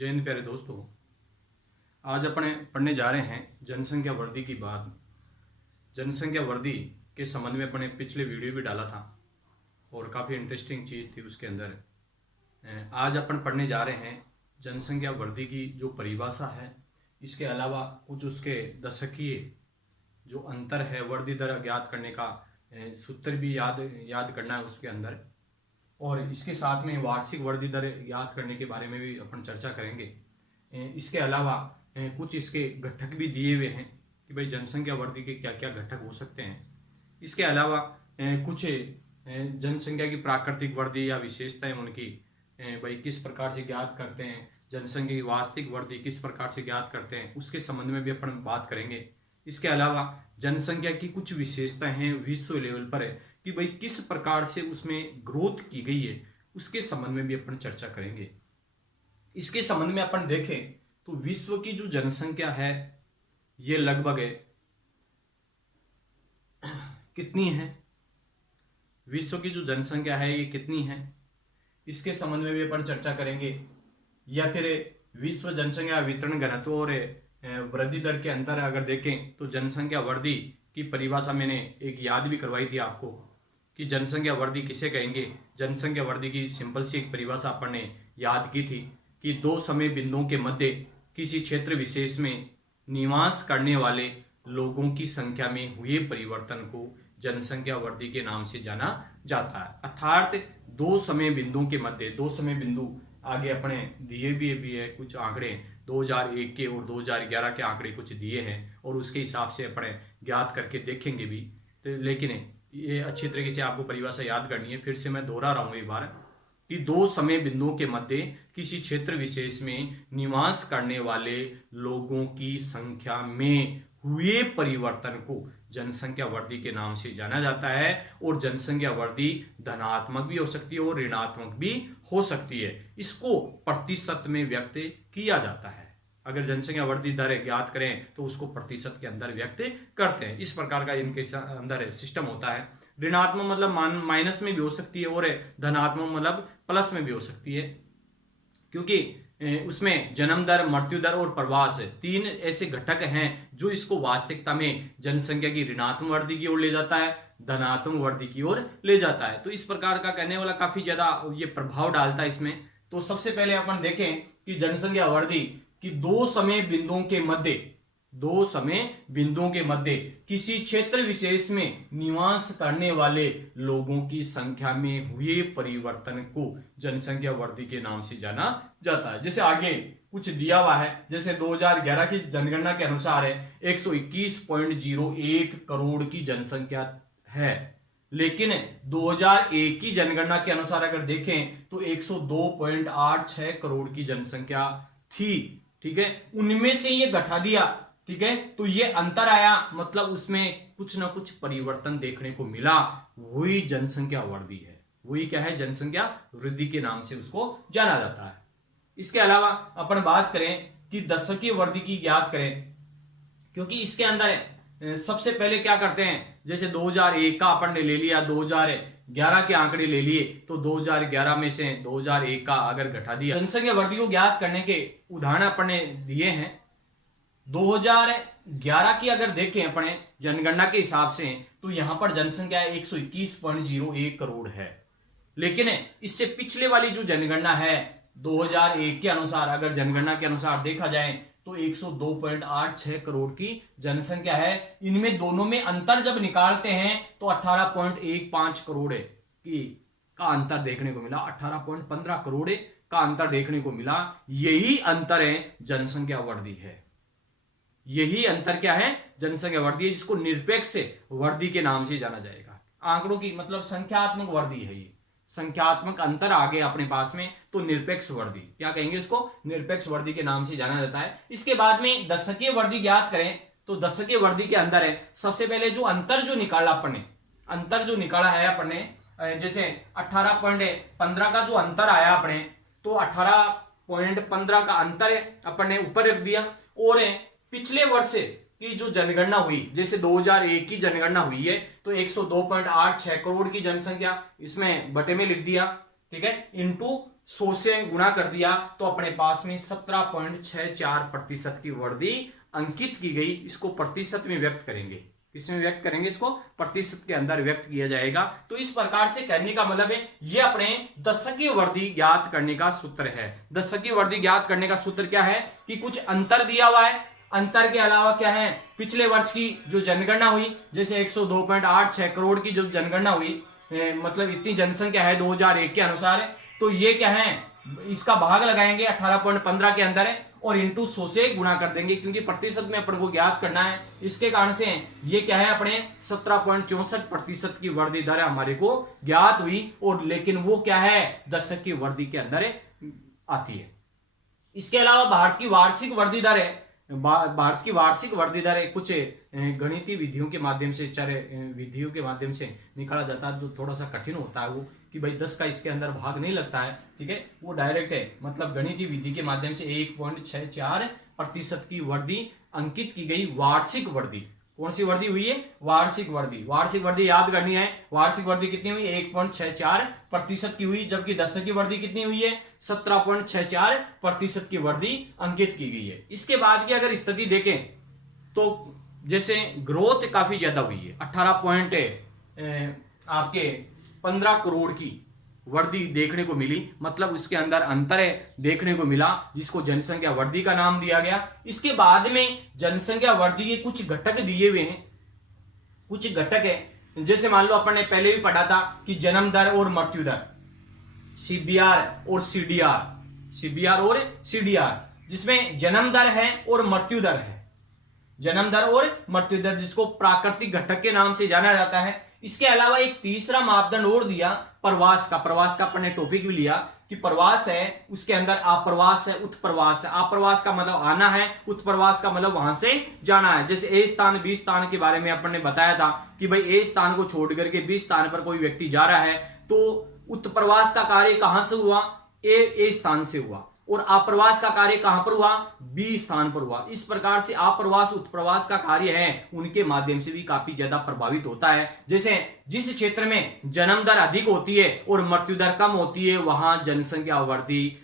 जय हिंद प्यारे दोस्तों। आज अपने पढ़ने जा रहे हैं जनसंख्या वृद्धि की बात। जनसंख्या वृद्धि के संबंध में अपने पिछले वीडियो भी डाला था और काफ़ी इंटरेस्टिंग चीज़ थी उसके अंदर। आज अपन पढ़ने जा रहे हैं जनसंख्या वृद्धि की जो परिभाषा है, इसके अलावा कुछ उसके दशकीय जो अंतर है, वृद्धि दर ज्ञात करने का सूत्र भी याद करना है उसके अंदर, और इसके साथ में वार्षिक वृद्धि दर ज्ञात करने के बारे में भी अपन चर्चा करेंगे। इसके अलावा कुछ इसके घटक भी दिए हुए हैं कि भाई जनसंख्या वृद्धि के क्या क्या घटक हो सकते हैं। इसके अलावा कुछ जनसंख्या की प्राकृतिक वृद्धि या विशेषताएं उनकी भाई किस प्रकार से ज्ञात करते हैं, जनसंख्या की वास्तविक वृद्धि किस प्रकार से ज्ञात करते हैं, उसके संबंध में भी अपन बात करेंगे। इसके अलावा जनसंख्या की कुछ विशेषताएं हैं विश्व लेवल पर है कि भाई किस प्रकार से उसमें ग्रोथ की गई है, उसके संबंध में भी अपन चर्चा करेंगे। इसके संबंध में अपन देखें तो विश्व की जो जनसंख्या है ये लगभग कितनी है, विश्व की जो जनसंख्या है ये कितनी है, इसके संबंध में भी अपन चर्चा करेंगे। या फिर विश्व जनसंख्या वितरण घनत्व और वृद्धि दर के अंतर अगर देखें तो जनसंख्या वृद्धि की परिभाषा मैंने एक याद भी करवाई थी आपको कि जनसंख्या वृद्धि किसे कहेंगे। जनसंख्या वृद्धि की सिंपल सी एक परिभाषा अपन ने याद की थी कि दो समय बिंदुओं के मध्य किसी क्षेत्र विशेष में निवास करने वाले लोगों की संख्या में हुए परिवर्तन को जनसंख्या वृद्धि के नाम से जाना जाता है। अर्थात दो समय बिंदुओं के मध्य, दो समय बिंदु आगे अपने दिए भी है कुछ आंकड़े 2001 के और 2011 के आंकड़े कुछ दिए हैं और उसके हिसाब से अपने ज्ञात करके देखेंगे भी। तो लेकिन ये अच्छी तरीके से आपको परिभाषा याद करनी है। फिर से मैं दोहरा रहा हूँ एक बार कि दो समय बिंदुओं के मध्य किसी क्षेत्र विशेष में निवास करने वाले लोगों की संख्या में हुए परिवर्तन को जनसंख्या वृद्धि के नाम से जाना जाता है। और जनसंख्या वृद्धि धनात्मक भी हो सकती है और ऋणात्मक भी हो सकती है। इसको प्रतिशत में व्यक्त किया जाता है। अगर जनसंख्या वृद्धि दर ज्ञात करें तो उसको प्रतिशत के अंदर व्यक्त करते हैं। इस प्रकार का इनके अंदर सिस्टम होता है। ऋणात्मक मतलब माइनस में भी हो सकती है और धनात्मक मतलब प्लस में भी हो सकती है, क्योंकि उसमें जन्म दर, मृत्यु दर और प्रवास तीन ऐसे घटक हैं जो इसको वास्तविकता में जनसंख्या की ऋणात्मक वृद्धि की ओर ले जाता है, धनात्मक वृद्धि की ओर ले जाता है। तो इस प्रकार का कहने वाला काफी ज्यादा ये प्रभाव डालता है इसमें। तो सबसे पहले अपन देखें कि जनसंख्या वृद्धि की दो समय बिंदुओं के मध्य किसी क्षेत्र विशेष में निवास करने वाले लोगों की संख्या में हुए परिवर्तन को जनसंख्या वृद्धि के नाम से जाना जाता है। जैसे आगे कुछ दिया हुआ है, जैसे 2011 की जनगणना के अनुसार है 121.01 करोड़ की जनसंख्या है, लेकिन 2001 की जनगणना के अनुसार अगर देखें तो 102.86 करोड़ की जनसंख्या थी। ठीक है, उनमें से ये घटा दिया। ठीक है, तो ये अंतर आया, मतलब उसमें कुछ ना कुछ परिवर्तन देखने को मिला, वही जनसंख्या वृद्धि है। वही क्या है, जनसंख्या वृद्धि के नाम से उसको जाना जाता है। इसके अलावा अपन बात करें कि दशकीय वृद्धि की ज्ञात करें, क्योंकि इसके अंदर सबसे पहले क्या करते हैं, जैसे 2001 का अपन ने ले लिया, 2011 के आंकड़े ले लिए, तो 2011 में से 2001 का अगर घटा दिया। जनसंख्या वृद्धि को ज्ञात करने के उदाहरण अपन ने दिए हैं। 2011 की अगर देखें अपने जनगणना के हिसाब से तो यहां पर जनसंख्या 121.01 करोड़ है, लेकिन इससे पिछले वाली जो जनगणना है 2001 के अनुसार, अगर जनगणना के अनुसार देखा जाए तो 102.86 करोड़ की जनसंख्या है। इनमें दोनों में अंतर जब निकालते हैं तो 18.15 करोड़ का अंतर देखने को मिला, 18.15 करोड़ का अंतर देखने को मिला। यही अंतर है जनसंख्या वृद्धि है। यही अंतर क्या है, जनसंख्या वृद्धि है, जिसको निरपेक्ष वृद्धि के नाम से जाना जाएगा। आंकड़ों की मतलब संख्यात्मक वृद्धि है ये, संख्यात्मक अंतर आ गया अपने पास में तो निरपेक्ष वृद्धि, क्या कहेंगे इसको, निरपेक्ष वृद्धि के नाम से जाना जाता है। इसके बाद में दशकीय वृद्धि ज्ञात करें तो दशकीय वृद्धि के अंदर है सबसे पहले जो अंतर जो निकाला है अपने, जैसे 18.15 का जो अंतर आया अपने, तो 18.15 का अंतर अपन ने ऊपर रख दिया। और पिछले वर्ष की जो जनगणना हुई, जैसे 2001 की जनगणना हुई है तो 102.86 करोड़ की जनसंख्या इसमें बटे में लिख दिया। ठीक है, इनटू 100 से गुणा कर दिया तो अपने पास में 17.64% की वृद्धि अंकित की गई। इसको प्रतिशत में व्यक्त करेंगे, किसमें व्यक्त करेंगे, इसको प्रतिशत के अंदर व्यक्त किया जाएगा। तो इस प्रकार से कहने का मतलब है ये अपने दशकीय वृद्धि ज्ञात करने का सूत्र है। दशकीय वृद्धि ज्ञात करने का सूत्र क्या है कि कुछ अंतर दिया हुआ है, अंतर के अलावा क्या है, पिछले वर्ष की जो जनगणना हुई, जैसे 102.86 करोड़ की जो जनगणना हुई, मतलब इतनी जनसंख्या है 2001 के अनुसार, तो ये क्या है, इसका भाग लगाएंगे 18.15 के अंदर है और इंटू 100 से गुणा कर देंगे, क्योंकि प्रतिशत में अपन को ज्ञात करना है। इसके कारण से ये क्या है, अपने 17.64% की वृद्धि दर हमारे को ज्ञात हुई, और लेकिन वो क्या है, दशक की वृद्धि के अंदर आती है। इसके अलावा भारत की वार्षिक वृद्धि दर है, भारत की वार्षिक वृद्धि दर कुछ गणितीय विधियों के माध्यम से, चार विधियों के माध्यम से निकाला जाता है, जो थोड़ा सा कठिन होता है वो, कि भाई 10 का इसके अंदर भाग नहीं लगता है, ठीक है, वो डायरेक्ट है, मतलब गणितीय विधि के माध्यम से 1.64% की वृद्धि अंकित की गई। वार्षिक वृद्धि, कौन सी वृद्धि हुई है, वार्षिक वृद्धि। वार्षिक वृद्धि याद करनी है, वार्षिक वृद्धि कितनी हुई, 1.64% की हुई, जबकि दशक की वृद्धि कितनी हुई है, 17.64% की वृद्धि अंकित की गई है। इसके बाद की अगर स्थिति देखें तो जैसे ग्रोथ काफी ज्यादा हुई है, 15 करोड़ की वृद्धि देखने को मिली, मतलब उसके अंदर अंतर है देखने को मिला, जिसको जनसंख्या वृद्धि का नाम दिया गया। इसके बाद में जनसंख्या वृद्धि के कुछ घटक दिए हुए हैं, कुछ घटक है, जैसे मान लो अपन ने पहले भी पढ़ा था कि जन्म दर और मृत्यु दर, सीबीआर और सीडीआर, सीबीआर और सीडीआर, जिसमें जन्म दर है और मृत्यु दर है, जन्म दर और मृत्यु दर, जिसको प्राकृतिक घटक के नाम से जाना जाता है। इसके अलावा एक तीसरा मापदंड और दिया, प्रवास का। प्रवास का अपन ने टॉपिक भी लिया कि प्रवास है, उसके अंदर आप्रवास है, उत्प्रवास है। आप्रवास का मतलब आना है, उत्प्रवास का मतलब वहां से जाना है। जैसे ए स्थान बी स्थान के बारे में अपन ने बताया था कि भाई ए स्थान को छोड़ करके बी स्थान पर कोई व्यक्ति जा रहा है, तो उत्प्रवास का कार्य कहां से हुआ, ए स्थान से हुआ, और आप्रवास का कार्य कहां पर हुआ, बी स्थान पर हुआ। इस प्रकार से आप्रवास उत्प्रवास का कार्य है, उनके माध्यम से भी काफी ज्यादा प्रभावित होता है। जैसे जिस क्षेत्र में जन्म दर अधिक होती है और मृत्यु दर कम होती है, वहां जनसंख्या वृद्धि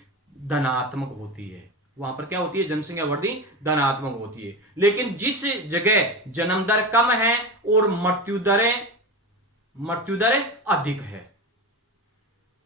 धनात्मक होती है, वहां पर क्या होती है, जनसंख्या वृद्धि धनात्मक होती है। लेकिन जिस जगह जन्म दर कम है और मृत्यु दर अधिक है,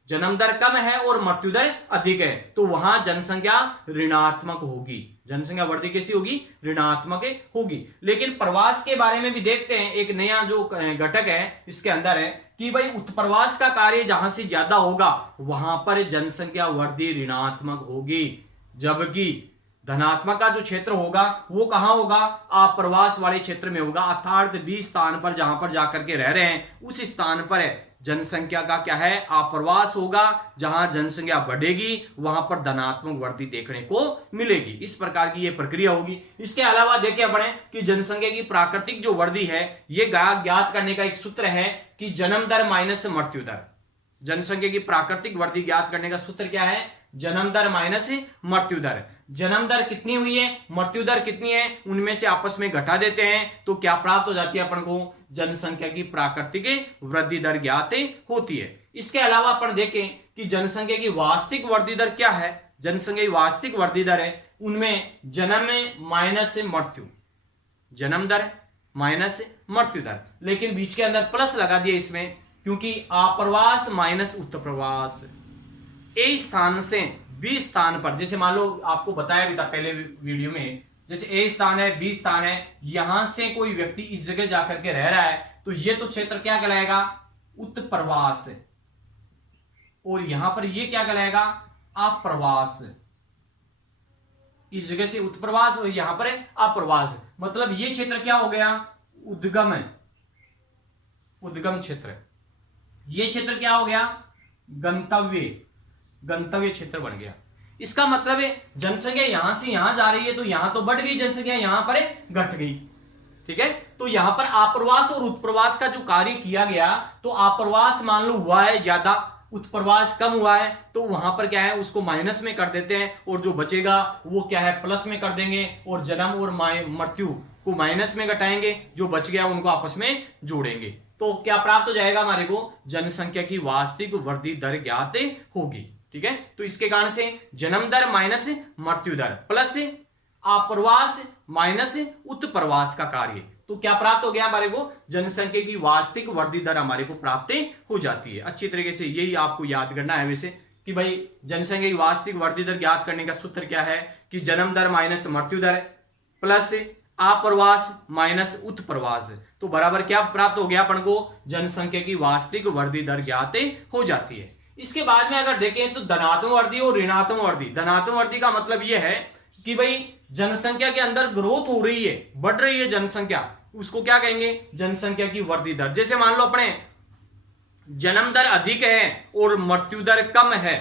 जन्म दर कम है और मृत्यु दर अधिक है, तो वहां जनसंख्या ऋणात्मक होगी, जनसंख्या वृद्धि कैसी होगी, ऋणात्मक होगी। लेकिन प्रवास के बारे में भी देखते हैं, एक नया जो घटक है इसके अंदर है कि भाई उत्प्रवास का कार्य जहां से ज्यादा होगा वहां पर जनसंख्या वृद्धि ऋणात्मक होगी, जबकि धनात्मक का जो क्षेत्र होगा वो कहां होगा, आप्रवास वाले क्षेत्र में होगा, अर्थात बी स्थान पर जहां पर जाकर के रह रहे हैं उस स्थान पर जनसंख्या का क्या है, आप्रवास होगा। जहां जनसंख्या बढ़ेगी वहां पर धनात्मक वृद्धि देखने को मिलेगी। इस प्रकार की यह प्रक्रिया होगी। इसके अलावा देखें अपने कि जनसंख्या की प्राकृतिक जो वृद्धि है ये ज्ञात करने का एक सूत्र है कि जन्म दर माइनस मृत्यु दर। जनसंख्या की प्राकृतिक वृद्धि ज्ञात करने का सूत्र क्या है, जन्म दर माइनस मृत्यु दर। जन्म दर कितनी हुई है, मृत्यु दर कितनी है, उनमें से आपस में घटा देते हैं तो क्या प्राप्त हो जाती है अपन को, जनसंख्या की प्राकृतिक वृद्धि दर ज्ञात होती है। इसके अलावा अपन देखें कि जनसंख्या की वास्तविक वृद्धि दर क्या है, जनसंख्या की वास्तविक वृद्धि दर है उनमें जन्म माइनस मृत्यु, जन्म दर माइनस मृत्यु दर, लेकिन बीच के अंदर प्लस लगा दिया इसमें, क्योंकि आप्रवास माइनस उत्प्रवास, ए स्थान से बी स्थान पर, जैसे मान लो आपको बताया भी था पहले वीडियो में, जैसे ए स्थान है बी स्थान है, यहां से कोई व्यक्ति इस जगह जाकर के रह रहा है तो ये तो क्षेत्र क्या कहलाएगा, उत्प्रवास, और यहां पर ये क्या कहलाएगा, आप्रवास। इस जगह से उत्प्रवास और यहां पर अप्रवास, मतलब ये क्षेत्र क्या हो गया, उद्गम है, उद्गम क्षेत्र। ये क्षेत्र क्या हो गया, गंतव्य क्षेत्र बन गया। इसका मतलब है जनसंख्या यहां से यहां जा रही है तो यहां तो बढ़ गई जनसंख्या, यहां पर घट गई, ठीक है। तो यहां पर आप्रवास और उत्प्रवास का जो कार्य किया गया, तो आप्रवास मान लो हुआ है ज्यादा, उत्प्रवास कम हुआ है, तो वहां पर क्या है उसको माइनस में कर देते हैं और जो बचेगा वो क्या है प्लस में कर देंगे, और जन्म और मृत्यु को माइनस में घटाएंगे, जो बच गया उनको आपस में जोड़ेंगे, तो क्या प्राप्त हो जाएगा हमारे को, जनसंख्या की वास्तविक वृद्धि दर ज्ञात होगी। ठीक है। तो इसके कारण से जन्म दर माइनस मृत्यु दर प्लस आप्रवास माइनस उत्प्रवास का कार्य, तो क्या प्राप्त हो गया हमारे को, जनसंख्या की वास्तविक वृद्धि दर हमारे को प्राप्त हो जाती है। अच्छी तरीके से यही आपको याद करना है वैसे कि भाई जनसंख्या की वास्तविक वृद्धि दर ज्ञात करने का सूत्र क्या है कि जन्म दर माइनस मृत्यु दर प्लस आप्रवास माइनस उत्प्रवास, तो बराबर क्या प्राप्त हो गया अपन को, जनसंख्या की वास्तविक वृद्धि दर ज्ञात हो जाती है। इसके बाद में अगर देखें तो धनात्मक वृद्धि और ऋणात्मक वृद्धि। धनात्मक वृद्धि का मतलब यह है कि भाई जनसंख्या के अंदर ग्रोथ हो रही है, बढ़ रही है जनसंख्या, उसको क्या कहेंगे, जनसंख्या की वृद्धि दर। जैसे मान लो अपने जन्म दर अधिक है और मृत्यु दर कम है,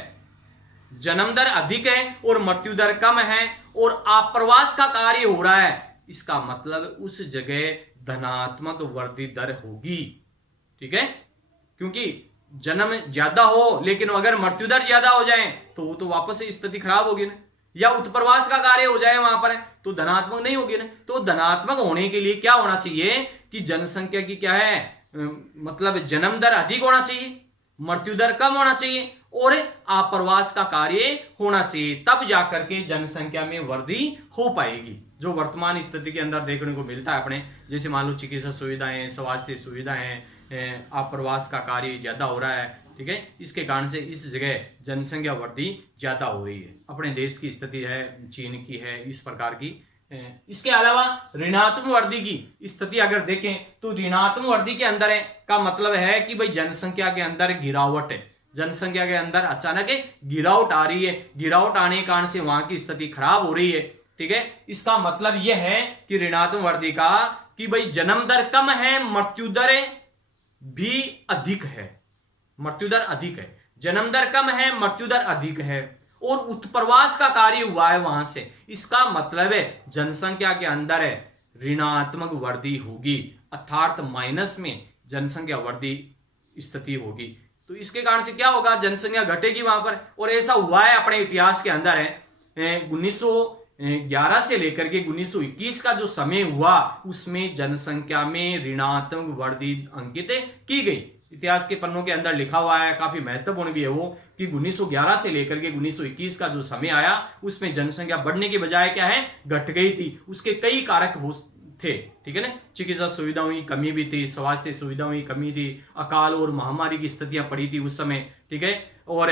जन्म दर अधिक है और मृत्यु दर कम है और आप्रवास का कार्य हो रहा है, इसका मतलब उस जगह धनात्मक वृद्धि दर होगी, ठीक है। क्योंकि जन्म ज्यादा हो लेकिन अगर मृत्यु दर ज्यादा हो जाए तो वो तो वापस से स्थिति खराब होगी ना, या उत्प्रवास का कार्य हो जाए वहां पर तो धनात्मक नहीं होगी ना। तो धनात्मक होने के लिए क्या होना चाहिए कि जनसंख्या की क्या है, मतलब जन्म दर अधिक होना चाहिए, मृत्यु दर कम होना चाहिए और आप्रवास का कार्य होना चाहिए, तब जाकर के जनसंख्या में वृद्धि हो पाएगी। जो वर्तमान स्थिति के अंदर देखने को मिलता है अपने, जैसे मान लो चिकित्सा सुविधाएं, स्वास्थ्य सुविधाएं, आप्रवास का कार्य ज्यादा हो रहा है, ठीक है। इसके कारण से इस जगह जनसंख्या वृद्धि ज्यादा हो रही है। अपने देश की स्थिति है, चीन की है, इस प्रकार की। इसके अलावा ऋणात्मक वृद्धि की स्थिति अगर देखें तो ऋणात्मक वृद्धि के अंदर है का मतलब है कि भाई जनसंख्या के अंदर गिरावट है, जनसंख्या के अंदर अचानक गिरावट आ रही है, गिरावट आने के कारण से वहां की स्थिति खराब हो रही है, ठीक है। इसका मतलब यह है कि ऋणात्मक वृद्धि का कि भाई जन्म दर कम है, मृत्यु दर भी अधिक है, मृत्यु दर अधिक है, जन्म दर कम है, मृत्यु दर अधिक है और उत्प्रवास का कार्य हुआ है वहां से, इसका मतलब है जनसंख्या के अंदर है ऋणात्मक वृद्धि होगी, अर्थात माइनस में जनसंख्या वृद्धि स्थिति होगी। तो इसके कारण से क्या होगा, जनसंख्या घटेगी वहां पर, और ऐसा हुआ है अपने इतिहास के अंदर है। 1911 से लेकर के 1921 का जो समय हुआ उसमें जनसंख्या में ऋणात्मक वृद्धि अंकित की गई। इतिहास के पन्नों के अंदर लिखा हुआ है, काफी महत्वपूर्ण भी है वो, कि 1911 से लेकर के 1921 का जो समय आया उसमें जनसंख्या बढ़ने के बजाय क्या है, घट गई थी। उसके कई कारक थे, ठीक है ना। चिकित्सा सुविधाओं की कमी भी थी, स्वास्थ्य सुविधाओं की कमी थी, अकाल और महामारी की स्थितियां पड़ी थी उस समय, ठीक है, और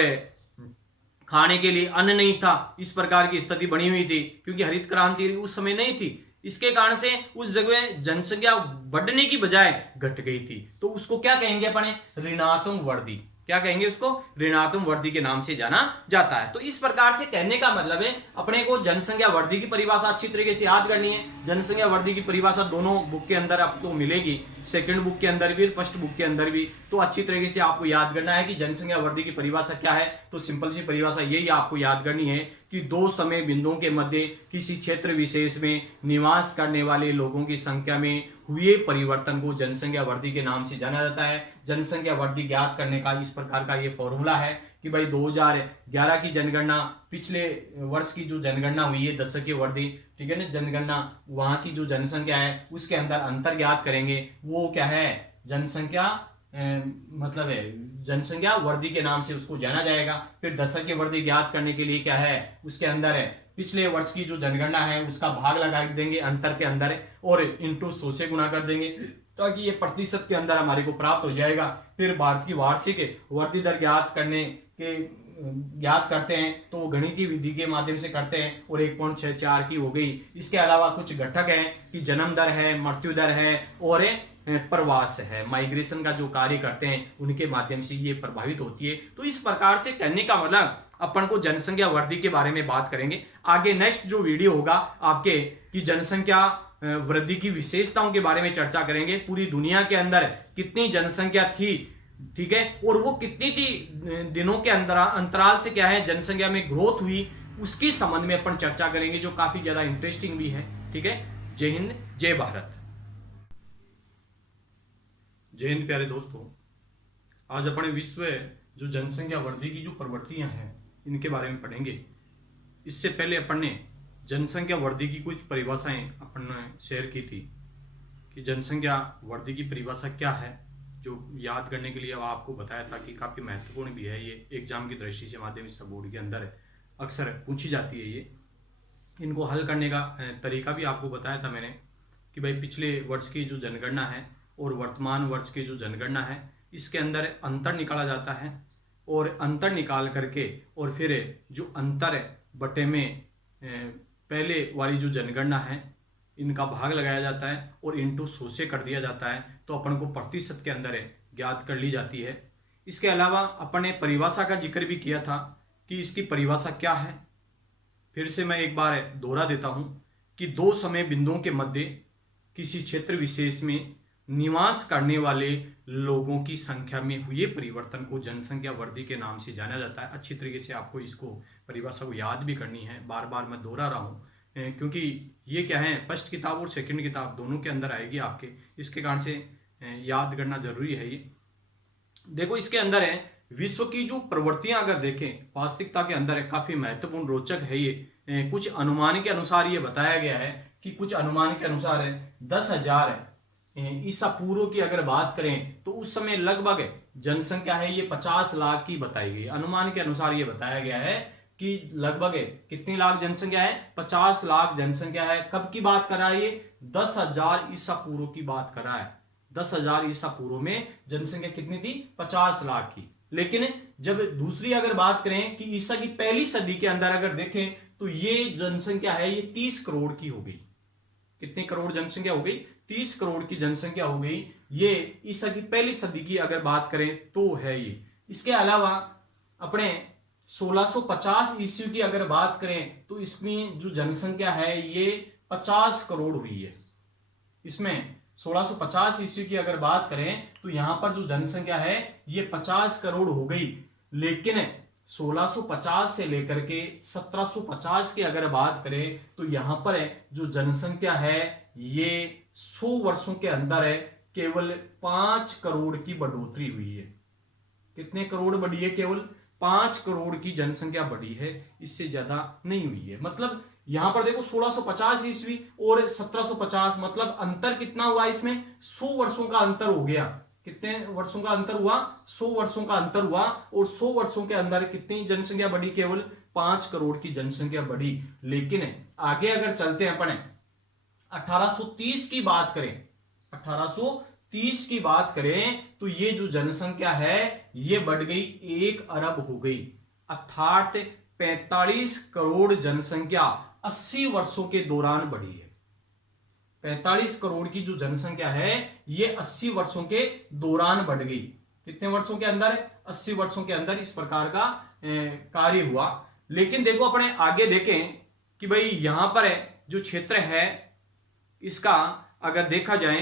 खाने के लिए अन्न नहीं था, इस प्रकार की स्थिति बनी हुई थी क्योंकि हरित क्रांति उस समय नहीं थी। इसके कारण से उस जगह जनसंख्या बढ़ने की बजाय घट गई थी, तो उसको क्या कहेंगे अपने, ऋणात्मक वृद्धि। क्या कहेंगे उसको, ऋणात्मक वृद्धि के नाम से जाना जाता है। तो इस प्रकार से कहने का मतलब है अपने को जनसंख्या वृद्धि की परिभाषा अच्छी तरीके से याद करनी है। जनसंख्या वृद्धि की परिभाषा दोनों बुक के अंदर आपको मिलेगी, सेकंड बुक के अंदर भी, फर्स्ट बुक के अंदर भी। तो अच्छी तरीके से आपको याद करना है कि जनसंख्या वृद्धि की परिभाषा क्या है। तो सिंपल सी परिभाषा यही आपको याद करनी है कि दो समय बिंदुओं के मध्य किसी क्षेत्र विशेष में निवास करने वाले लोगों की संख्या में हुए परिवर्तन को जनसंख्या वृद्धि के नाम से जाना जाता है। जनसंख्या वृद्धि ज्ञात करने का इस प्रकार का ये फॉर्मूला है कि भाई 2011 की जनगणना, पिछले वर्ष की जो जनगणना हुई है दशकीय वृद्धि, ठीक है ना, जनगणना, वहां की जो जनसंख्या है उसके अंदर अंतर ज्ञात करेंगे, वो क्या है, जनसंख्या मतलब है जनसंख्या वृद्धि के नाम से उसको जाना जाएगा। फिर दशकीय वृद्धि ज्ञात करने के लिए क्या है, उसके अंदर है पिछले वर्ष की जो जनगणना है उसका भाग लगा देंगे अंतर के अंदर और इंटू 100 से गुणा कर देंगे ताकि ये प्रतिशत के अंदर हमारे को प्राप्त हो जाएगा। फिर भारत की वार्षिक वृद्धि दर ज्ञात करते हैं तो वो गणितीय विधि के माध्यम से करते हैं और 1.64 की हो गई। इसके अलावा कुछ घटक है कि जन्म दर है, मृत्यु दर है और प्रवास है, माइग्रेशन का जो कार्य करते हैं उनके माध्यम से ये प्रभावित होती है। तो इस प्रकार से कहने का मतलब अपन को जनसंख्या वृद्धि के बारे में बात करेंगे। आगे नेक्स्ट जो वीडियो होगा आपके कि जनसंख्या वृद्धि की विशेषताओं के बारे में चर्चा करेंगे। पूरी दुनिया के अंदर कितनी जनसंख्या थी, ठीक है, और वो कितनी दिनों के अंतराल से क्या है जनसंख्या में ग्रोथ हुई, उसके संबंध में अपन चर्चा करेंगे जो काफी ज्यादा इंटरेस्टिंग भी है। ठीक है, जय हिंद, जय भारत। जय हिंद प्यारे दोस्तों, आज अपने विश्व जो जनसंख्या वृद्धि की जो प्रवृत्तियां हैं इनके बारे में पढ़ेंगे। इससे पहले अपन ने जनसंख्या वृद्धि की कुछ परिभाषाएं अपन ने शेयर की थी कि जनसंख्या वृद्धि की परिभाषा क्या है, जो याद करने के लिए आपको बताया था कि काफ़ी महत्वपूर्ण भी है, ये एग्जाम की दृष्टि से माध्यमिक शिक्षा बोर्ड के अंदर अक्सर पूछी जाती है। ये इनको हल करने का तरीका भी आपको बताया था मैंने कि भाई पिछले वर्ष की जो जनगणना है और वर्तमान वर्ष की जो जनगणना है, इसके अंदर अंतर निकाला जाता है और अंतर निकाल करके और फिर जो अंतर बटे में पहले वाली जो जनगणना है इनका भाग लगाया जाता है और इंटू 100 से कर दिया जाता है, तो अपन को प्रतिशत के अंदर ज्ञात कर ली जाती है। इसके अलावा अपन ने परिभाषा का जिक्र भी किया था कि इसकी परिभाषा क्या है। फिर से मैं एक बार दोहरा देता हूं कि दो समय बिंदुओं के मध्य किसी क्षेत्र विशेष में निवास करने वाले लोगों की संख्या में हुए परिवर्तन को जनसंख्या वृद्धि के नाम से जाना जाता है। अच्छी तरीके से आपको इसको परिभाषा को याद भी करनी है, बार बार मैं दोहरा रहा हूँ क्योंकि ये क्या है, फर्स्ट किताब और सेकंड किताब दोनों के अंदर आएगी आपके, इसके कारण से याद करना जरूरी है। ये देखो इसके अंदर है विश्व की जो प्रवृत्तियां अगर देखें वास्तविकता के अंदर है, काफी महत्वपूर्ण रोचक है ये। कुछ अनुमान के अनुसार ये बताया गया है कि कुछ अनुमान के अनुसार है 10,000 ईसा पूर्व की अगर बात करें तो उस समय लगभग जनसंख्या है ये 50 लाख की बताई गई। अनुमान के अनुसार ये बताया गया है कि लगभग कितनी लाख जनसंख्या है, 50 लाख जनसंख्या है। कब की बात कर रहा है ये, 10,000 ईसा पूर्व की बात कर रहा है। 10,000 ईसा पूर्व में जनसंख्या कितनी थी, 50 लाख की। लेकिन जब दूसरी अगर बात करें कि ईसा की पहली सदी के अंदर अगर देखें तो ये जनसंख्या है ये 30 करोड़ की हो गई। कितनी करोड़ जनसंख्या हो गई, 30 करोड़ की जनसंख्या हो गई। ये ईसा की पहली सदी की अगर बात करें तो है ये। इसके अलावा अपने 1650 ईस्वी की अगर बात करें तो इसमें जो जनसंख्या है ये 50 करोड़ हुई है। इसमें 1650 ईस्वी की अगर बात करें तो यहां पर जो जनसंख्या है ये 50 करोड़ हो गई। लेकिन 1650 से लेकर के 1750 की अगर बात करें तो यहां पर जो जनसंख्या है ये 100 वर्षों के अंदर है केवल 5 करोड़ की बढ़ोतरी हुई है। कितने करोड़ बढ़ी है, केवल 5 करोड़ की जनसंख्या बढ़ी है, इससे ज्यादा नहीं हुई है। मतलब यहां पर देखो 1650 ईस्वी और 1750 मतलब अंतर कितना हुआ इसमें, 100 वर्षों का अंतर हो गया। कितने वर्षों का अंतर हुआ, 100 वर्षों का अंतर हुआ। और 100 वर्षों के अंदर कितनी जनसंख्या बढ़ी, केवल 5 करोड़ की जनसंख्या बढ़ी। लेकिन आगे अगर चलते हैं अपन 1830 की बात करें, 1830 की बात करें तो ये जो जनसंख्या है ये बढ़ गई 1 अरब हो गई। अर्थात 45 करोड़ जनसंख्या 80 वर्षों के दौरान बढ़ी है। 45 करोड़ की जो जनसंख्या है ये 80 वर्षों के दौरान बढ़ गई। कितने वर्षों के अंदर, 80 वर्षों के अंदर इस प्रकार का कार्य हुआ। लेकिन देखो अपने आगे देखें कि भाई यहां पर जो क्षेत्र है इसका अगर देखा जाए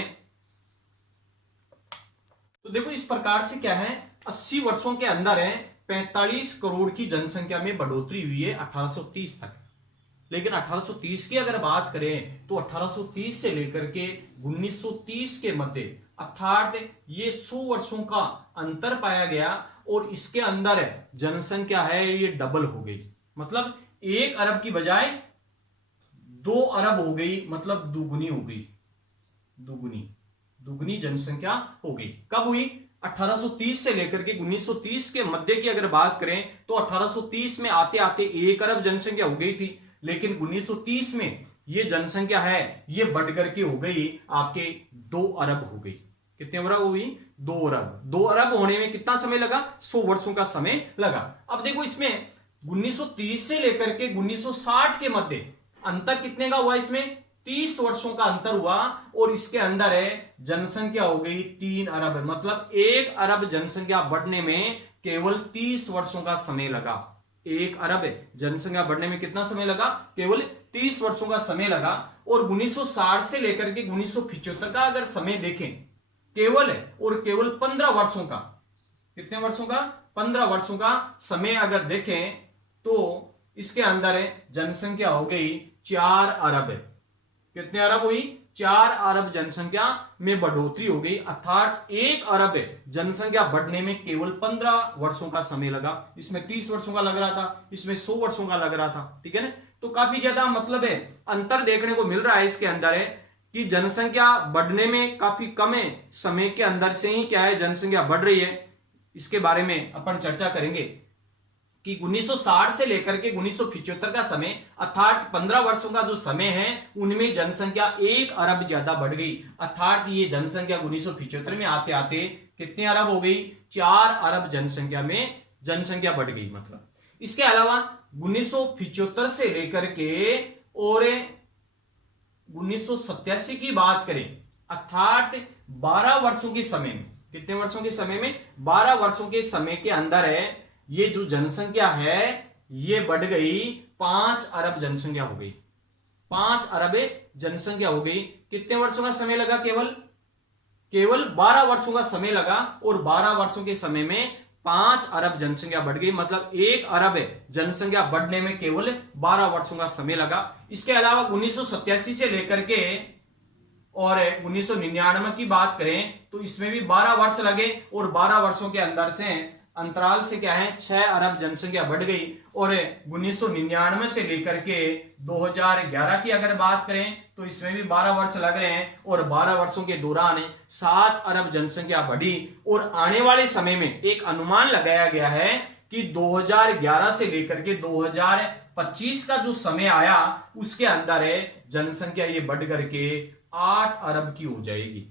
तो देखो इस प्रकार से क्या है, 80 वर्षों के अंदर है 45 करोड़ की जनसंख्या में बढ़ोतरी हुई है 1830 तक। लेकिन 1830 की अगर बात करें तो 1830 से लेकर के 1930 के मध्य अर्थात ये 100 वर्षों का अंतर पाया गया और इसके अंदर जनसंख्या है ये डबल हो गई। मतलब 1 अरब की बजाय 2 अरब हो गई, मतलब दुगुनी हो गई। दुगुनी जनसंख्या हो गई। कब हुई, 1830 से लेकर के 1930 के मध्य की अगर बात करें तो 1830 में आते आते 1 अरब जनसंख्या हो गई थी। लेकिन 1930 में ये जनसंख्या है ये बढ़ करके हो गई आपके 2 अरब हो गई। कितने अरब हुई, 2 अरब। 2 अरब होने में कितना समय लगा, 100 वर्षों का समय लगा। अब देखो इसमें 1930 से लेकर के 1960 के मध्य अंतर कितने का हुआ, इसमें 30 वर्षों का अंतर हुआ और इसके अंदर है जनसंख्या हो गई 3 अरब। मतलब 1 अरब जनसंख्या बढ़ने में केवल 30 वर्षों का समय लगा। 1 अरब जनसंख्या बढ़ने में कितना समय लगा, केवल 30 वर्षों का समय लगा। और 1960 से लेकर के 1975 का अगर समय देखें केवल और केवल 15 वर्षों का, कितने वर्षों का, 15 वर्षों का समय अगर देखें तो इसके अंदर जनसंख्या हो गई 4 अरब। कितने अरब हुई, 4 अरब जनसंख्या में बढ़ोतरी हो गई। अर्थात 1 अरब जनसंख्या बढ़ने में केवल 15 वर्षों का समय लगा। इसमें 30 वर्षों का लग रहा था, इसमें 100 वर्षों का लग रहा था। ठीक है ना, तो काफी ज्यादा मतलब है अंतर देखने को मिल रहा है इसके अंदर है कि जनसंख्या बढ़ने में काफी कम समय के अंदर से ही क्या है जनसंख्या बढ़ रही है, इसके बारे में अपन चर्चा करेंगे कि 1960 से लेकर के 1975 का समय अर्थात 15 वर्षों का जो समय है उनमें जनसंख्या 1 अरब ज्यादा बढ़ गई। अर्थात ये जनसंख्या 1975 में आते आते कितने अरब हो गई, 4 अरब जनसंख्या में जनसंख्या बढ़ गई। मतलब इसके अलावा 1975 से लेकर के और 1987 की बात करें अर्थात 12 वर्षों के समय में, कितने वर्षों के समय में, 12 वर्षों के समय के अंदर है ये जो जनसंख्या है ये बढ़ गई, 5 अरब जनसंख्या हो गई, 5 अरब जनसंख्या हो गई। कितने वर्षों का समय लगा, केवल 12 वर्षों का समय लगा और 12 वर्षों के समय में 5 अरब जनसंख्या बढ़ गई। मतलब 1 अरब जनसंख्या बढ़ने में केवल 12 वर्षों का समय लगा। इसके अलावा 1987 से लेकर के और 1999 की बात करें तो इसमें भी 12 वर्ष लगे और 12 वर्षों के अंदर से अंतराल से क्या है 6 अरब जनसंख्या बढ़ गई। और 1999 से लेकर के 2011 की अगर बात करें तो इसमें भी 12 वर्ष लग रहे हैं और 12 वर्षों के दौरान 7 अरब जनसंख्या बढ़ी। और आने वाले समय में एक अनुमान लगाया गया है कि 2011 से लेकर के 2025 का जो समय आया उसके अंदर है जनसंख्या ये बढ़ करके 8 अरब की हो जाएगी।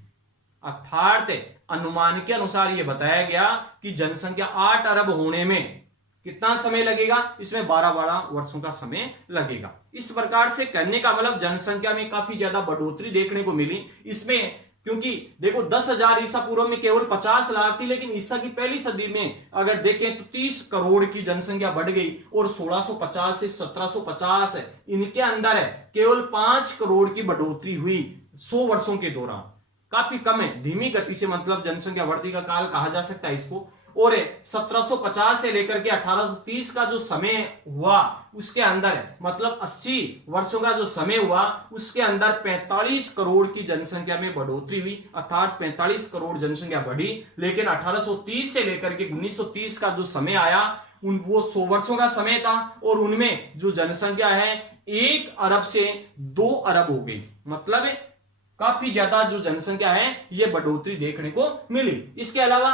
अर्थात अनुमान के अनुसार यह बताया गया कि जनसंख्या 8 अरब होने में कितना समय लगेगा, इसमें 12 वर्षों का समय लगेगा। इस प्रकार से करने का मतलब जनसंख्या में काफी ज्यादा बढ़ोतरी देखने को मिली इसमें, क्योंकि देखो 10,000 ईसा पूर्व में केवल 50 लाख थी, लेकिन ईसा की पहली सदी में अगर देखें तो 30 करोड़ की जनसंख्या बढ़ गई और 1650 से 1750 इनके अंदर है केवल 5 करोड़ की बढ़ोतरी हुई 100 वर्षों के दौरान। काफी कम है, धीमी गति से मतलब जनसंख्या वृद्धि का काल कहा जा सकता है इसको। और 1750 से लेकर के 1830 का जो समय हुआ उसके अंदर मतलब 80 वर्षों का जो समय हुआ उसके अंदर 45 करोड़ की जनसंख्या में बढ़ोतरी हुई, अर्थात 45 करोड़ जनसंख्या बढ़ी। लेकिन 1830 से लेकर के 1930 का जो समय आया वो 100 वर्षों का समय था और उनमें जो जनसंख्या है 1 अरब से 2 अरब हो गई। मतलब काफी ज्यादा जो जनसंख्या है ये बढ़ोतरी देखने को मिली। इसके अलावा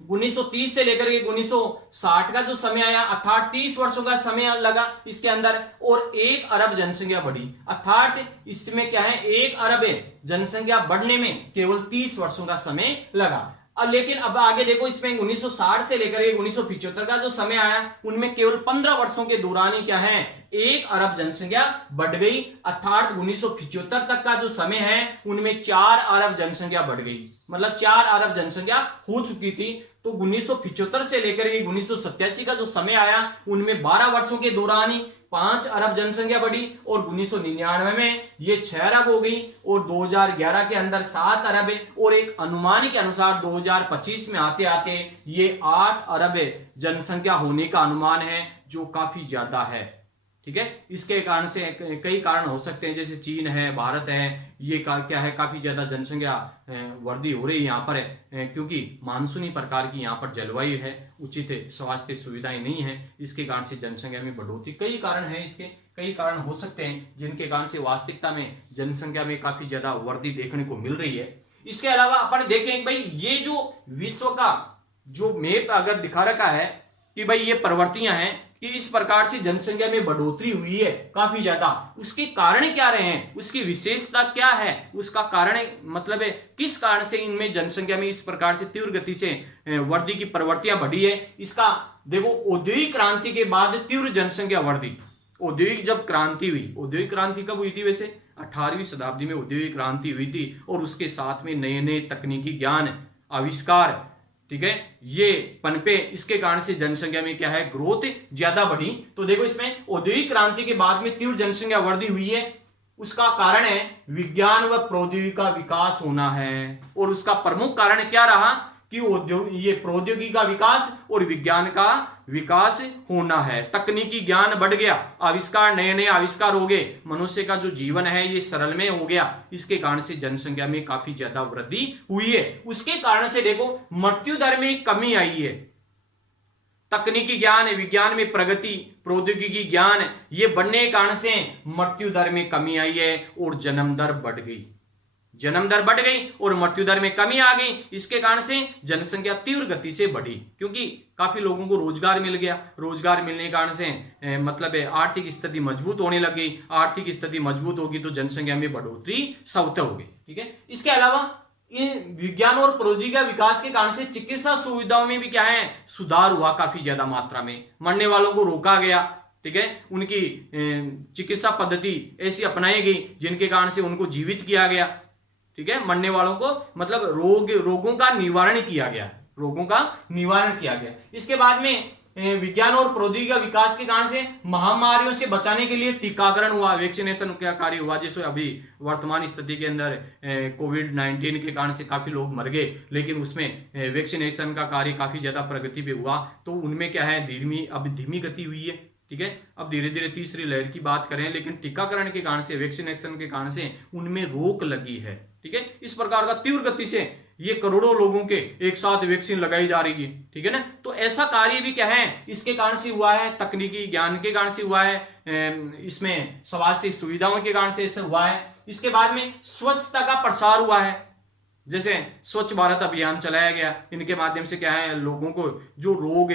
1930 से लेकर के 1960 का जो समय आया अर्थात 30 वर्षों का समय लगा इसके अंदर और 1 अरब जनसंख्या बढ़ी। अर्थात इसमें क्या है 1 अरब जनसंख्या बढ़ने में केवल 30 वर्षों का समय लगा। अब लेकिन अब आगे देखो इसमें 1960 से लेकर 1975 का जो समय आया उनमें केवल 15 वर्षों के दौरान ही क्या है 1 अरब जनसंख्या बढ़ गई। अर्थात 1975 तक का जो समय है उनमें 4 अरब जनसंख्या बढ़ गई, मतलब 4 अरब जनसंख्या हो चुकी थी। तो 1975 से लेकर 1987 का जो समय आया उनमें 12 वर्षों के दौरान ही 5 अरब जनसंख्या बढ़ी और 1999 में ये 6 अरब हो गई और 2011 के अंदर 7 अरब है और एक अनुमान के अनुसार 2025 में आते आते ये 8 अरब जनसंख्या होने का अनुमान है, जो काफी ज्यादा है। ठीक है, इसके कारण से कई कारण हो सकते हैं, जैसे चीन है, भारत है, ये क्या है काफी ज्यादा जनसंख्या वृद्धि हो रही है यहाँ पर है, क्योंकि मानसूनी प्रकार की यहाँ पर जलवायु है, उचित स्वास्थ्य सुविधाएं नहीं है, इसके कारण से जनसंख्या में बढ़ोतरी। कई कारण है इसके, कई कारण हो सकते हैं जिनके कारण से वास्तविकता में जनसंख्या में काफी ज्यादा वृद्धि देखने को मिल रही है। इसके अलावा अपन देखें भाई ये जो विश्व का जो मैप अगर दिखा रखा है कि भाई ये प्रवृत्तियां हैं कि इस प्रकार से जनसंख्या में बढ़ोतरी हुई है काफी ज्यादा, उसके कारण क्या रहे हैं, उसकी विशेषता क्या है, उसका कारण मतलब है किस कारण से इनमें जनसंख्या में इस प्रकार से तीव्र गति से वृद्धि की प्रवृत्तियां बढ़ी है। इसका देखो औद्योगिक क्रांति के बाद तीव्र जनसंख्या वृद्धि, औद्योगिक जब क्रांति हुई, औद्योगिक क्रांति कब हुई थी वैसे 18वीं शताब्दी में औद्योगिक क्रांति हुई थी और उसके साथ में नए नए तकनीकी ज्ञान आविष्कार, ठीक है, ये पनपे, इसके कारण से जनसंख्या में क्या है ग्रोथ ज्यादा बढ़ी। तो देखो इसमें औद्योगिक क्रांति के बाद में तीव्र जनसंख्या वृद्धि हुई है, उसका कारण है विज्ञान व प्रौद्योगिकी का विकास होना है। और उसका प्रमुख कारण क्या रहा कि ये प्रौद्योगिकी का विकास और विज्ञान का विकास होना है, तकनीकी ज्ञान बढ़ गया, आविष्कार नए नए आविष्कार हो गए, मनुष्य का जो जीवन है ये सरल में हो गया, इसके कारण से जनसंख्या में काफी ज्यादा वृद्धि हुई है। उसके कारण से देखो मृत्यु दर में कमी आई है, तकनीकी ज्ञान विज्ञान में प्रगति, प्रौद्योगिकी, ज्ञान ये बढ़ने के कारण से मृत्यु दर में कमी आई है और जन्म दर बढ़ गई। जन्म दर बढ़ गई और मृत्यु दर में कमी आ गई। इसके कारण से जनसंख्या तीव्र गति से बढ़ी, क्योंकि काफी लोगों को रोजगार मिल गया। रोजगार मिलने के कारण से मतलब आर्थिक स्थिति मजबूत होने लग गई। आर्थिक स्थिति मजबूत होगी तो जनसंख्या में बढ़ोतरी स्वतः होगी। ठीक है। इसके अलावा इन विज्ञान और प्रौद्योगिकी का विकास के कारण से चिकित्सा सुविधाओं में भी क्या है, सुधार हुआ। काफी ज्यादा मात्रा में मरने वालों को रोका गया। ठीक है। उनकी चिकित्सा पद्धति ऐसी अपनाई गई जिनके कारण से उनको जीवित किया गया। ठीक है। मरने वालों को मतलब रोगों का निवारण किया गया, रोगों का निवारण किया गया। इसके बाद में विज्ञान और प्रौद्योगिकी का विकास के कारण से महामारियों से बचाने के लिए टीकाकरण हुआ, वैक्सीनेशन का कार्य हुआ। जैसे अभी वर्तमान स्थिति के अंदर कोविड-19 के कारण से काफी लोग मर गए, लेकिन उसमें वैक्सीनेशन का कार्य काफी ज्यादा प्रगति पे हुआ। तो उनमें क्या है, धीमी गति हुई है। ठीक है। अब धीरे धीरे तीसरी लहर की बात करें, लेकिन टीकाकरण के कारण से, वैक्सीनेशन के कारण से उनमें रोक लगी है। ठीक है। इस प्रकार का तीव्र गति से ये करोड़ों लोगों के एक साथ वैक्सीन लगाई जा रही है। ठीक है ना। तो ऐसा कार्य भी क्या है, इसके कारण से हुआ है, तकनीकी ज्ञान के कारण से हुआ है, इसमें स्वास्थ्य सुविधाओं के कारण से ऐसा हुआ है। इसके बाद में स्वच्छता का प्रसार हुआ है। जैसे स्वच्छ भारत अभियान चलाया गया, इनके माध्यम से क्या है, लोगों को जो रोग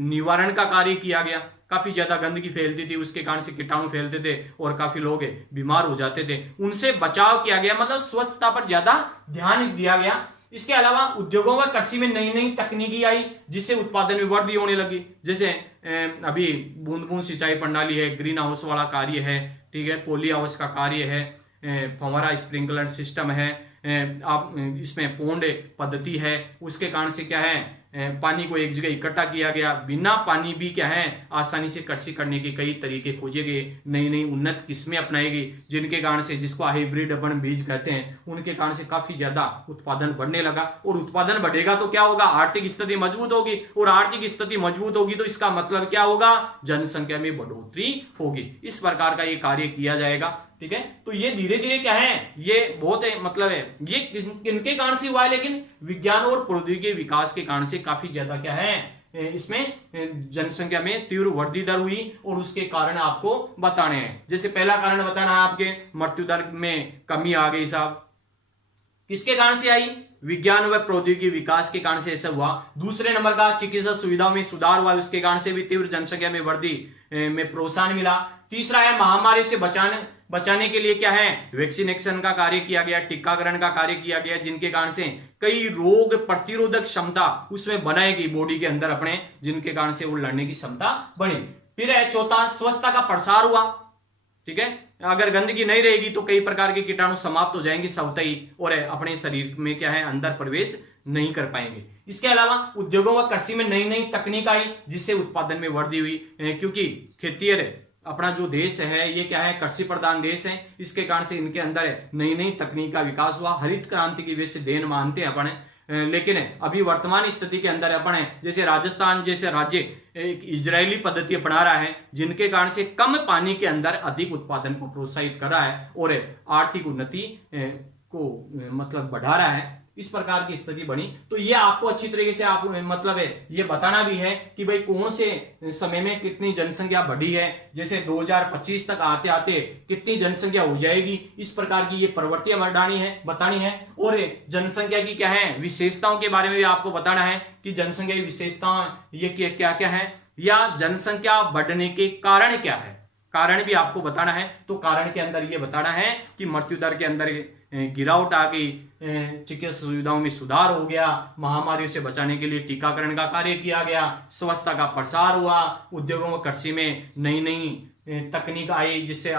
निवारण का कार्य किया गया। काफी ज्यादा गंदगी फैलती थी, उसके कारण से कीटाणु फैलते थे और काफी लोग बीमार हो जाते थे, उनसे बचाव किया गया। मतलब स्वच्छता पर ज्यादा ध्यान दिया गया। इसके अलावा उद्योगों व कृषि में नई नई तकनीकी आई, जिससे उत्पादन में वृद्धि होने लगी। जैसे अभी बूंद बूंद सिंचाई प्रणाली है, ग्रीन हाउस वाला कार्य है। ठीक है। पॉली हाउस का कार्य है, फव्वारा स्प्रिंकलर सिस्टम है, आप इसमें पोंड पद्धति है। उसके कारण से क्या है, पानी को एक जगह इकट्ठा किया गया। बिना पानी भी क्या है, आसानी से कृषि करने के कई तरीके खोजे गए। नई नई उन्नत किस्में अपनाई गई, जिनके कारण से, जिसको हाइब्रिड अपन बीज कहते हैं, उनके कारण से काफी ज्यादा उत्पादन बढ़ने लगा। और उत्पादन बढ़ेगा तो क्या होगा, आर्थिक स्थिति मजबूत होगी। और आर्थिक स्थिति मजबूत होगी तो इसका मतलब क्या होगा, जनसंख्या में बढ़ोतरी होगी। इस प्रकार का ये कार्य किया जाएगा। ठीक है। तो ये धीरे धीरे क्या है, ये बहुत मतलब है, ये किनके कारण से हुआ है, लेकिन विज्ञान और प्रौद्योगिकी विकास के कारण से काफी ज्यादा क्या है, इसमें जनसंख्या में तीव्र वृद्धि दर हुई। और उसके कारण आपको बताने हैं। जैसे पहला कारण बताना है आपके, मृत्यु दर में कमी आ गई साहब। किसके कारण से आई, विज्ञान व प्रौद्योगिकी विकास के कारण से ऐसा हुआ। दूसरे नंबर का चिकित्सा सुविधाओं में सुधार हुआ, उसके कारण से भी तीव्र जनसंख्या में वृद्धि में प्रोत्साहन मिला। तीसरा है महामारी से बचाने के लिए क्या है, वैक्सीनेशन का कार्य किया गया, टीकाकरण का कार्य किया गया, जिनके कारण से कई रोग प्रतिरोधक क्षमता उसमें बनाई गई बॉडी के अंदर अपने, जिनके कारण से वो लड़ने की क्षमता बढ़ी। फिर है चौथा, स्वच्छता का प्रसार हुआ। ठीक है। अगर गंदगी नहीं रहेगी तो कई प्रकार के कीटाणु समाप्त हो जाएंगे स्वतः ही, और अपने शरीर में क्या है, अंदर प्रवेश नहीं कर पाएंगे। इसके अलावा उद्योगों व कृषि में नई नई तकनीक आई, जिससे उत्पादन में वृद्धि हुई। क्योंकि खेती अपना जो देश है, ये क्या है, कृषि प्रधान देश है। इसके कारण से इनके अंदर नई नई तकनीक का विकास हुआ। हरित क्रांति की वजह से देन मानते हैं अपन, लेकिन अभी वर्तमान स्थिति के अंदर अपन जैसे राजस्थान जैसे राज्य एक इजरायली पद्धति अपना रहा है, जिनके कारण से कम पानी के अंदर अधिक उत्पादन को प्रोत्साहित कर रहा है और आर्थिक उन्नति को मतलब बढ़ा रहा है। इस प्रकार की स्थिति बनी। तो ये आपको अच्छी तरीके से आप मतलब ये बताना भी है कि भाई कौन से समय में कितनी जनसंख्या बढ़ी है। जैसे 2025 तक आते आते कितनी जनसंख्या हो जाएगी, इस प्रकार की ये प्रवृत्तियां बतानी है। और जनसंख्या की क्या है, विशेषताओं के बारे में भी आपको बताना है कि जनसंख्या की विशेषताएं ये क्या क्या है, या जनसंख्या बढ़ने के कारण क्या है, कारण भी आपको बताना है। तो कारण के अंदर ये बताना है कि मृत्यु दर के अंदर गिरावट आ गई, चिकित्सा सुविधाओं में सुधार हो गया, महामारियों से बचाने के लिए टीकाकरण का कार्य किया गया, स्वच्छता का प्रसार हुआ, उद्योगों व कृषि में नई नई तकनीक आई, जिससे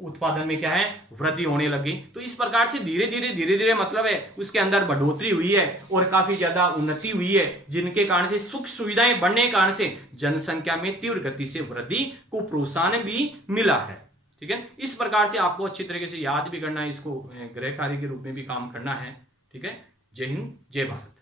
उत्पादन में क्या है, वृद्धि होने लगी। तो इस प्रकार से धीरे धीरे मतलब है उसके अंदर बढ़ोतरी हुई है और काफी ज्यादा उन्नति हुई है, जिनके कारण से सुख सुविधाएं बढ़ने के कारण से जनसंख्या में तीव्र गति से वृद्धि को प्रोत्साहन भी मिला है। ठीक है। इस प्रकार से आपको अच्छी तरीके से याद भी करना है, इसको गृह कार्य के रूप में भी काम करना है। ठीक है। जय हिंद, जय भारत।